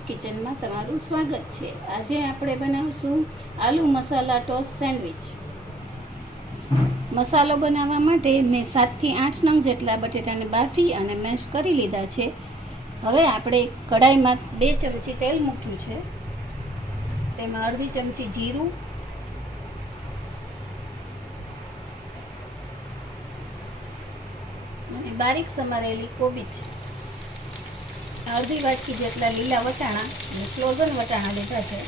રિયાઝ કિચનમાં તમારું સ્વાગત છે। આજે આપણે બનાવશું આલુ મસાલા ટોસ્ટ સેન્ડવિચ। મસાલો બનાવવા માટે મેં 7 થી 8 નંગ જેટલા બટેટાને બાફી અને મેશ કરી લીધા છે। હવે આપણે કઢાઈમાં 2 ચમચી તેલ મૂક્યું છે, તેમાં અડધી ચમચી જીરું, અને બારીક સમારેલી કોબીજ, અડધી વાટકી જેટલા લીલા વટાણા અને ફ્રોઝન વટાણા લીધા છે।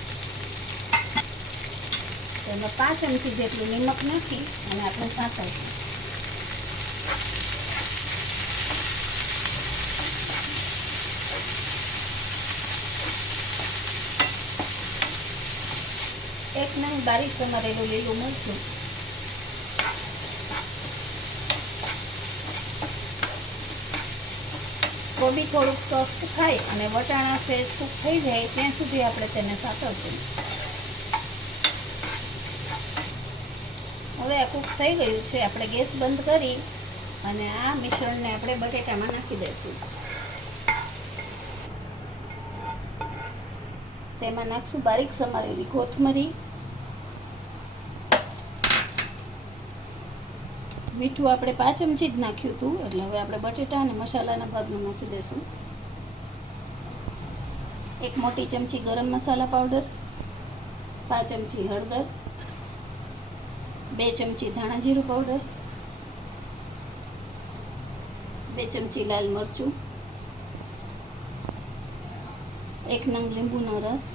તેમાં 5 ચમચી જેટલું નિમક નાખી અને આપણે સાંતળશું। એક નંગ બારીક સમારેલું લીલું મરચું, કોબી થોડુંક સોફ્ટ થાય અને વટાણા સહેજ કૂક થઈ જાય ત્યાં સુધી આપણે તેને સાતળશું। હવે આ કૂક થઈ ગયું છે, આપણે ગેસ બંધ કરી અને આ મિશ્રણને આપણે બટેટામાં નાખી દઈશું। તેમાં નાખશું બારીક સમારેલી કોથમરી, મીઠું આપણે 5 ચમચી જ નાખ્યું હતું, એટલે હવે આપણે બટેટા અને મસાલાના ભાગમાં નાખી દઈશું। 1 મોટી ચમચી ગરમ મસાલા પાવડર, 5 ચમચી હળદર, 2 ચમચી ધાણા જીરું પાવડર, 2 ચમચી લાલ મરચું, 1 નંગ લીંબુનો રસ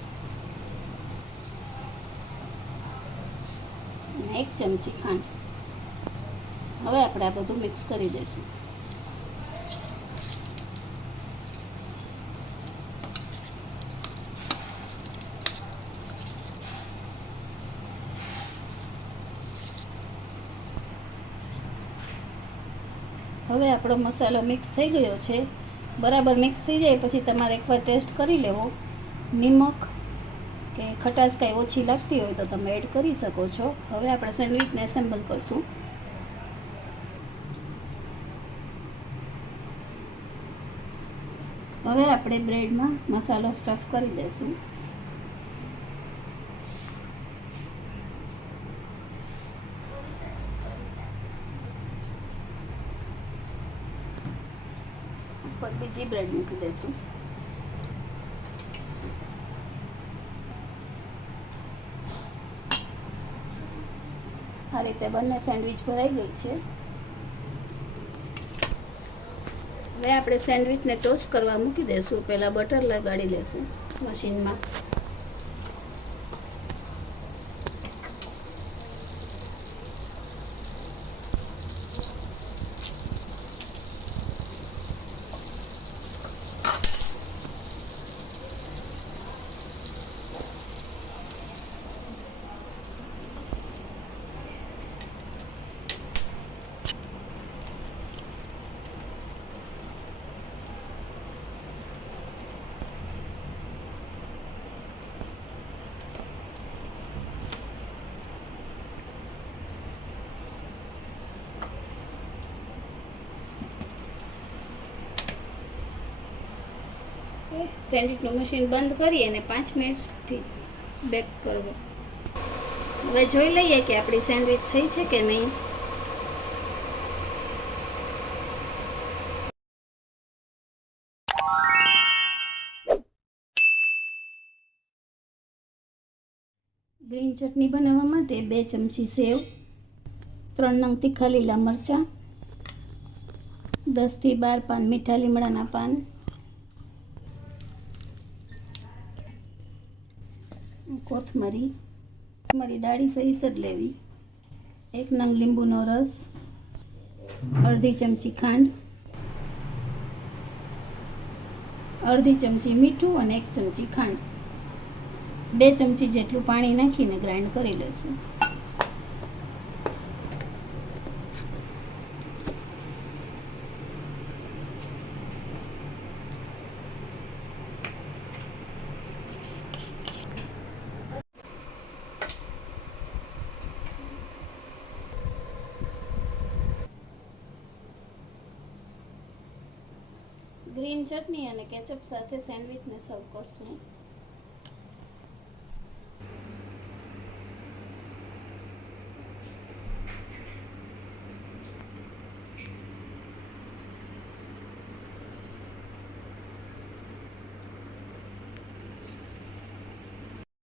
અને 1 ચમચી ખાંડ। હવે આપણે આ બધું મિક્સ કરી દઈશું। હવે આપણો મસાલો મિક્સ થઈ ગયો છે। બરાબર મિક્સ થઈ જાય પછી તમારે એકવાર ટેસ્ટ કરી લેવો, નિમક કે ખટાશ કાંઈ ઓછી લાગતી હોય તો તમે એડ કરી શકો છો। હવે આપણે સેન્ડવિચને એસેમ્બલ કરશું। હવે આપણે બ્રેડમાં મસાલો સ્ટફ કરી દઈશું। ઉપર બીજી બ્રેડ મૂકી દઈશું। આ રીતે બંને સેન્ડવિચ ભરાઈ ગઈ છે। હવે આપણે સેન્ડવિચને ટોસ્ટ કરવા મૂકી દઈશું। પહેલાં બટર લગાડી દઈશું મશીનમાં। સેન્ડવિચનું મશીન બંધ કરી અને 5 મિનિટથી બેક કરવો। હવે જોઈ લઈએ કે આપણી સેન્ડવિચ થઈ છે કે નહીં। ગ્રીન ચટણી બનાવવા માટે 2 ચમચી સેવ, 3 નંગ તીખા લીલા મરચાં, 10 થી 12 પાન મીઠા લીમડાના પાન, કોથમરી ડાળી સહિત જ લેવી, 1 નંગ લીંબુનો રસ, અડધી ચમચી ખાંડ, અડધી ચમચી મીઠું અને 1 ચમચી ખાંડ, 2 ચમચી જેટલું પાણી નાખીને ગ્રાઇન્ડ કરી લઈશું। ગ્રીન ચટણી અને કેચઅપ સાથે સેન્ડવિચને સર્વ કરશું.